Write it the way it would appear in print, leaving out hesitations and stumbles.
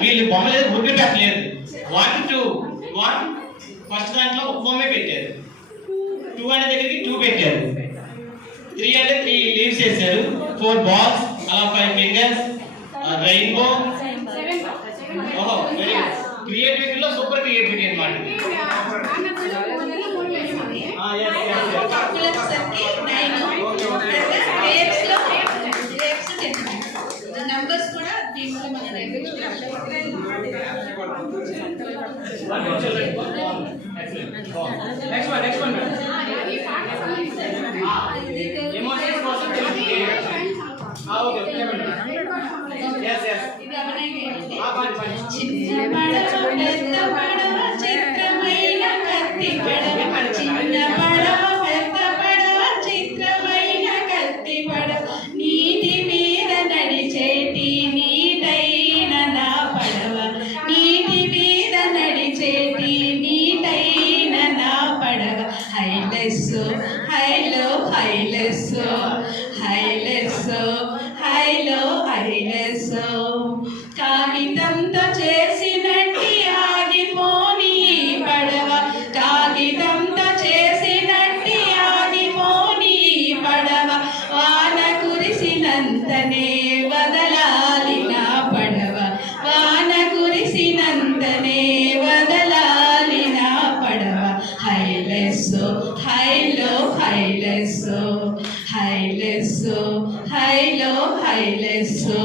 వీళ్ళు బొమ్మ లేదు, బుక్ పెట్టలేదు. 1 2 1 ఫస్ట్ దాంట్లో ఒక బొమ్మే పెట్టారు. 2 అనే దగ్గరికి 2 పెట్టారు. 3 అంటే 3 లీవ్స్ వేశారు. 4 బాల్స్, అలా 5 ఫింగర్స్, రెయిన్బో. ఓహో, వెరీ గుడ్. క్రియేటివిటీలో సూపర్ క్రియేటివిటీ అన్నమాట. నంబర్స్ కూడా దీంట్లో మన నెక్స్ట్ వన్ ఎమోషన్స్ కోసం చిత్రమైన కత్తి పడవ, చిన్న పడవ పెద్ద పడవ, చిత్రమైన కత్తి పడవ, నీటి మీద నడిచేటి నీటైన నా పడవ, నీటి మీద నడిచేటి నీటైన నా పడవ. హైలెస్సో హైలో హైలెస్సో హైలెస్సో హైలో హైలెస్సో, కాగితంతో చేసినట్టి ఆగిపోని పడవ, కాగితంతో చేసినట్టి ఆగిపోని పడవ, వాన కురిసినంతనే వదలాలి నా పడవ, వాన కురిసినంతనే వదలాలి నా పడవ. హైలెస్సో హైలో హైలెస్సో హైలెస్సో హైలో హైలెస్సో.